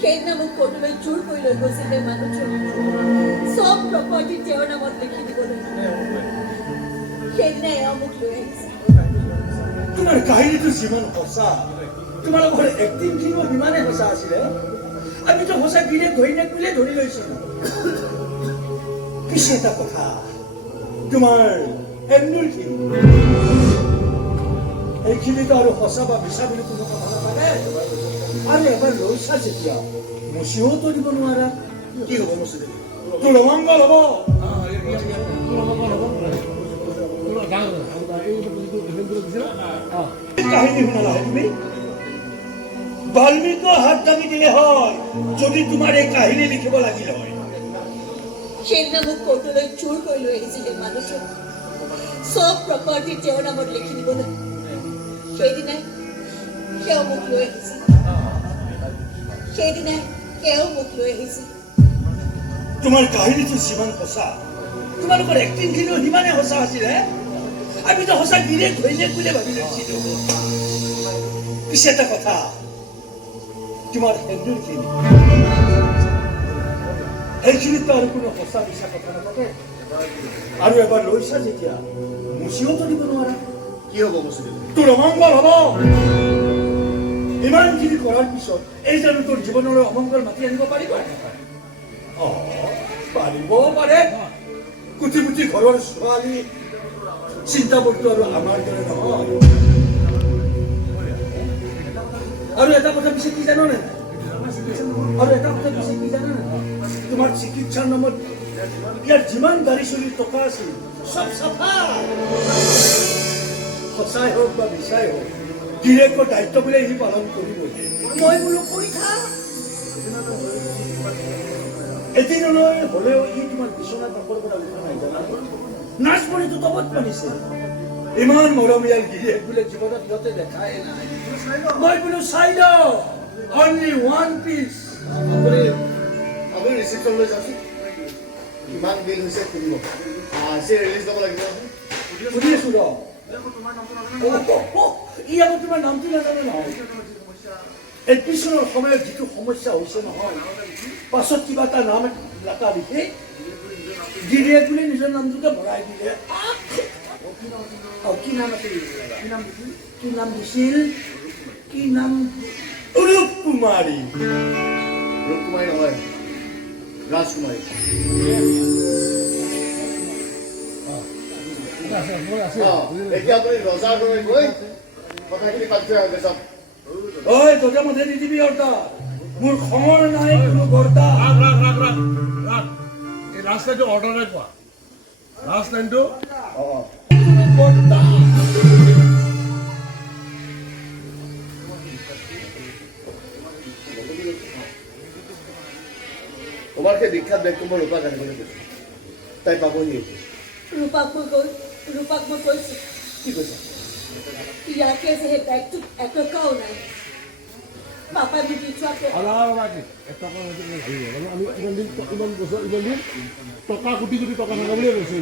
সেইদিনা মোক ক'তলৈ জোৰ কৰি লৈ গৈছিলে মানুহজন চব প্ৰপাৰ্টি তেওঁৰ নামত লিখি দিবলৈ সেইদিনা এওঁ মোক লৈ আহিছে তোমাৰ কাহিনীটো যিমান সঁচা তোমালোকৰ এক্টিংখিনিও সিমানেই সঁচা আছিলে আমিতো সঁচা গিৰিয়েক ঘৈণীয়েক বুলিয়ে ধৰি লৈছিলো পিছে এটা কথা তোমাৰ এন্দুৰখিনি এইখিনিতো আৰু সঁচা বা মিছা বুলি কোনো কথা নাথাকে আৰু এবাৰ লৈছা যেতিয়া মচিও দিব নোৱাৰা কি হ'ব মচি তোৰ অমংগল হ'ব কাহিনী শুনালাহে তুমি বাল্মীকিৰ হাত দাঙি দিলে হয় যদি তোমাৰ এই কাহিনী লিখিব লাগিল হয় সেইদিনা মোক ক'তলৈ জোৰ কৰি লৈ আহিছিলে মানুহজন চব প্ৰপাৰ্টি তেওঁৰ নামত লিখি দিবলৈ সেইদিনাই সেও মোক লৈ আহিছে সেইদিনাই সেও মোক লৈ আহিছে তোমাৰ কাহিনীটো যিমান সঁচা তোমালোকৰ এক্টিংখিনিও সিমানে সঁচা আছিলে আমিতো সঁচা গিৰিয়েক ঘৈণীয়েক বুলি ভাবি লৈছিলো পিছে এটা কথা তোমাৰ সেন্দুৰখিনি সেইখিনিতো আৰু কোনো সঁচা মিছা কথা নাথাকে আৰু এবাৰ লৈছা যেতিয়া মুচিও দিব নোৱাৰা কি হ'ব মুচি তোৰ অমংগল হ'ব ইমানখিনি কৰাৰ পিছত এই জানো তোৰ জীৱনলৈ অমংগল মাতি আনিব পাৰিব পাৰিব পাৰে কোটি কোটি ঘৰৰ ছোৱালী চিন্তা বস্তু আৰু আমাৰ দৰে নহয় আৰু এটা কথা পিছে কি জানো নে আৰু এটা কথা পিছে কি জানো নে তোমাৰ চিকিৎসাৰ নামত ইয়াৰ যিমান গাড়ী চলি টকা আছিল চব চাফা সঁচাই হওক বা মিছাই হওক গিৰিয়েকৰ দায়িত্ব বোলে সি পালন কৰিবই মই বোলো কৰি থাক এদিনলৈ হলেও ই তোমাৰ বিচনাৰ কাপোৰ পৰা উঠা নাই জানা নাচ পৰিটো তবত মানিছে ইমান মৰমীয়াল গিৰিয়েক বোলে জীৱনত সিহঁতে দেখাই নাই মই বোলো চাই লওঁ অনলি ওৱান পিচ আপুনি ৰিচিপ্টখন লৈ যাওকচোন কিমান বিল হৈছে সুধিব আজি ৰিলিজ ল'ব লাগিব সুধি আছো ৰ ই আকৌ তোমাৰ নামটো নাজানে নহয় এডমিশ্যনৰ সময়ত যিটো সমস্যা হৈছে নহয় পাছত কিবা এটা নাম লেখা লিখি গিৰিয়েক বুলি নিজৰ নামটোকে ভৰাই দিলে কি নাম আছিল কি নাম দিছিল কি নাম ৰূপকুমাৰী ৰূপকুমাৰী নহয় ৰাজকুমাৰী এতিয়া আপুনি ৰজাৰ দৰে গৈ কথাখিনি পাতি থৈ আহক যাওক ঐ তোজা মাথে নিদিবি অৰ্তা মোৰ খঙৰ নাই কোনো বৰ্তা এই লাষ্ট লাইনটো অৰ্ডাৰ কোৱা লাষ্ট লাইনটো বৰ্তা তোমাৰ সেই বিখ্যাত ব্যক্তি মই ৰূপাক আনিবলৈ কৈছোঁ তাই পাবহি ৰূপাক মই কৈছো কি কৈছে ইয়াকে যে সেই বেগটোত এটকাও নাই পাপাই মোক দি থোৱাকে আমি ইমান বছৰ ইমান দিন টকা কোটি কোটি টকা থকা বুলিয়ে কৈছোঁ